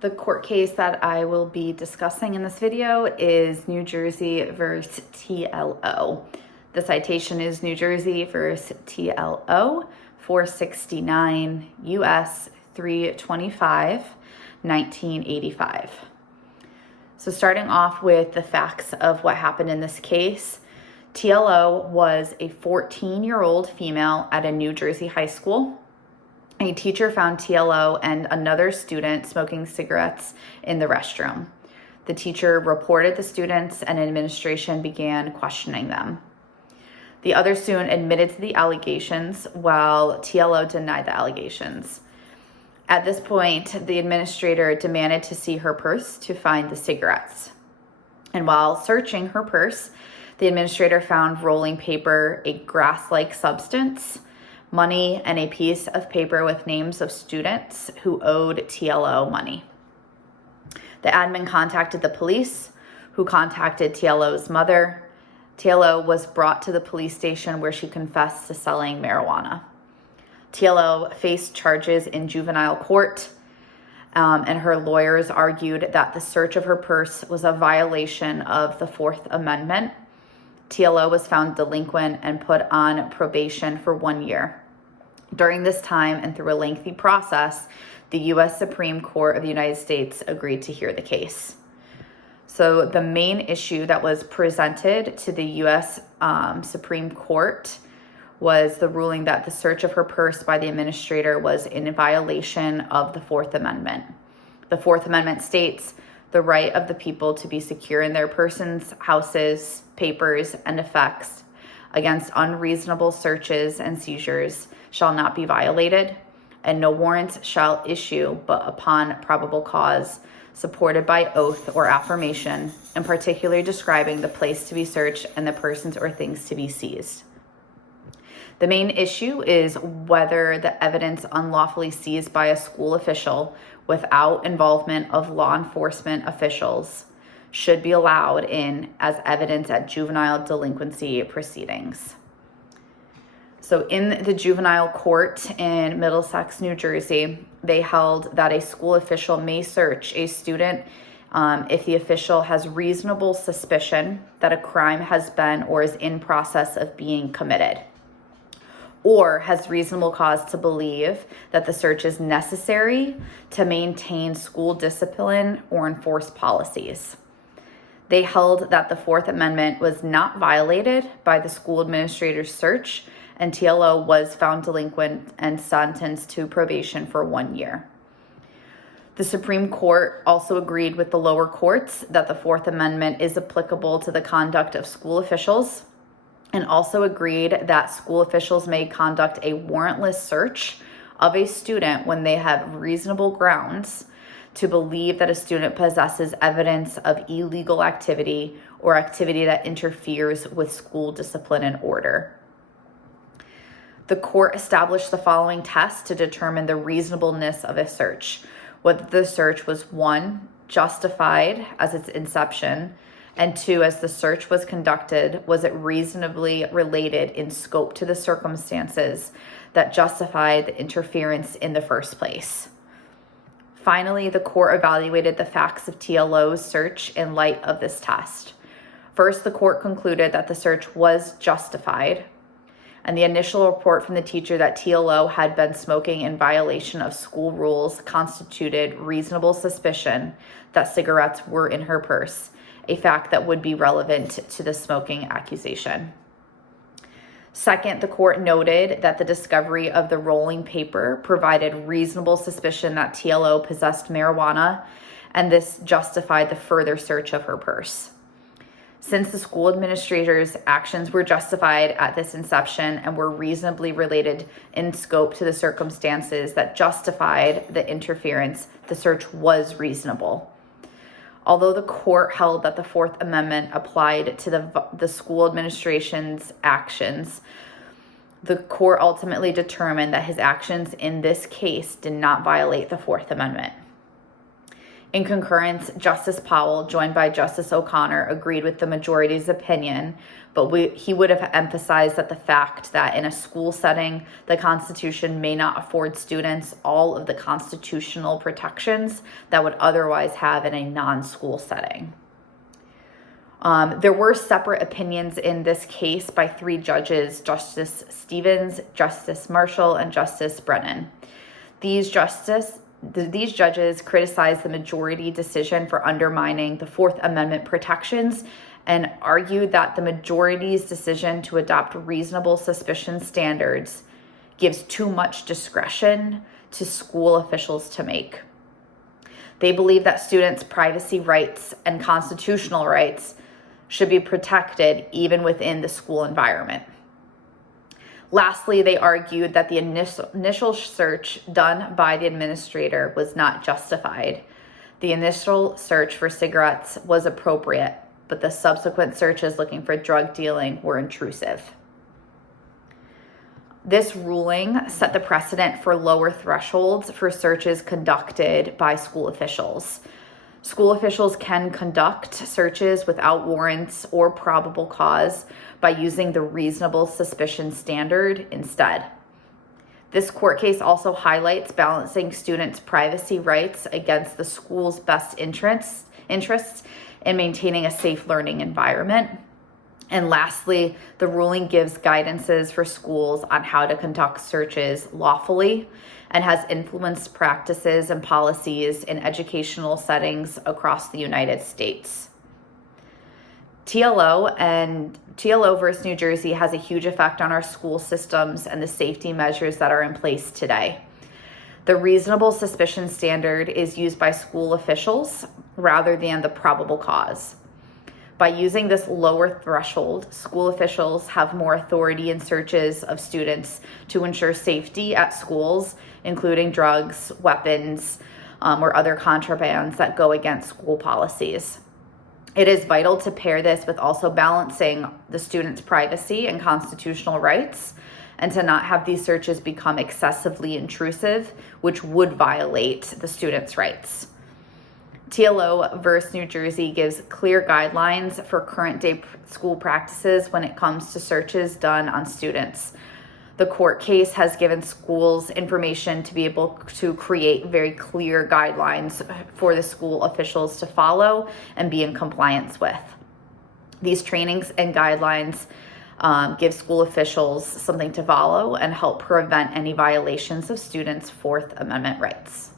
The court case that I will be discussing in this video is New Jersey versus TLO. The citation is New Jersey versus TLO 469 US 325, 1985. So starting off with the facts of what happened in this case, TLO was a 14-year-old female at a New Jersey high school. A teacher found TLO and another student smoking cigarettes in the restroom. The teacher reported the students and administration began questioning them. The other student admitted to the allegations while TLO denied the allegations. At this point, the administrator demanded to see her purse to find the cigarettes. And while searching her purse, the administrator found rolling paper, a grass-like substance, money, and a piece of paper with names of students who owed TLO money. The admin contacted the police, who contacted TLO's mother. TLO was brought to the police station where she confessed to selling marijuana. TLO faced charges in juvenile court, and her lawyers argued that the search of her purse was a violation of the Fourth Amendment. TLO was found delinquent and put on probation for 1 year. During this time and through a lengthy process, the U.S. Supreme Court of the United States agreed to hear the case. So the main issue that was presented to the U.S. Supreme Court was the ruling that the search of her purse by the administrator was in violation of the Fourth Amendment. The Fourth Amendment states the right of the people to be secure in their persons, houses, papers, and effects against unreasonable searches and seizures shall not be violated, and no warrants shall issue but upon probable cause, supported by oath or affirmation, and particularly describing the place to be searched and the persons or things to be seized. The main issue is whether the evidence unlawfully seized by a school official without involvement of law enforcement officials should be allowed in as evidence at juvenile delinquency proceedings. So in the juvenile court in Middlesex, New Jersey, they held that a school official may search a student if the official has reasonable suspicion that a crime has been or is in process of being committed, or has reasonable cause to believe that the search is necessary to maintain school discipline or enforce policies. They held that the Fourth Amendment was not violated by the school administrator's search, and TLO was found delinquent and sentenced to probation for 1 year. The Supreme Court also agreed with the lower courts that the Fourth Amendment is applicable to the conduct of school officials, and also agreed that school officials may conduct a warrantless search of a student when they have reasonable grounds to believe that a student possesses evidence of illegal activity or activity that interferes with school discipline and order. The court established the following tests to determine the reasonableness of a search: whether the search was 1, justified as its inception, and 2, as the search was conducted, was it reasonably related in scope to the circumstances that justified the interference in the first place. Finally, the court evaluated the facts of TLO's search in light of this test. First, the court concluded that the search was justified, and the initial report from the teacher that TLO had been smoking in violation of school rules constituted reasonable suspicion that cigarettes were in her purse, a fact that would be relevant to the smoking accusation. Second, the court noted that the discovery of the rolling paper provided reasonable suspicion that TLO possessed marijuana, and this justified the further search of her purse. Since the school administrator's actions were justified at this inception and were reasonably related in scope to the circumstances that justified the interference, the search was reasonable. Although the court held that the Fourth Amendment applied to the school administration's actions, the court ultimately determined that his actions in this case did not violate the Fourth Amendment. In concurrence, Justice Powell, joined by Justice O'Connor, agreed with the majority's opinion, but he would have emphasized that the fact that in a school setting, the Constitution may not afford students all of the constitutional protections that would otherwise have in a non-school setting. There were separate opinions in this case by 3 judges, Justice Stevens, Justice Marshall, and Justice Brennan. These judges criticized the majority decision for undermining the Fourth Amendment protections and argued that the majority's decision to adopt reasonable suspicion standards gives too much discretion to school officials to make. They believe that students' privacy rights and constitutional rights should be protected even within the school environment. Lastly, they argued that the initial search done by the administrator was not justified. The initial search for cigarettes was appropriate, but the subsequent searches looking for drug dealing were intrusive. This ruling set the precedent for lower thresholds for searches conducted by school officials. School officials can conduct searches without warrants or probable cause by using the reasonable suspicion standard instead. This court case also highlights balancing students' privacy rights against the school's best interests in maintaining a safe learning environment. And lastly, the ruling gives guidances for schools on how to conduct searches lawfully and has influenced practices and policies in educational settings across the United States. TLO versus New Jersey has a huge effect on our school systems and the safety measures that are in place today. The reasonable suspicion standard is used by school officials rather than the probable cause. By using this lower threshold, school officials have more authority in searches of students to ensure safety at schools, including drugs, weapons, or other contrabands that go against school policies. It is vital to pair this with also balancing the student's privacy and constitutional rights, and to not have these searches become excessively intrusive, which would violate the student's rights. TLO versus New Jersey gives clear guidelines for current day school practices when it comes to searches done on students. The court case has given schools information to be able to create very clear guidelines for the school officials to follow and be in compliance with. These trainings and guidelines give school officials something to follow and help prevent any violations of students' Fourth Amendment rights.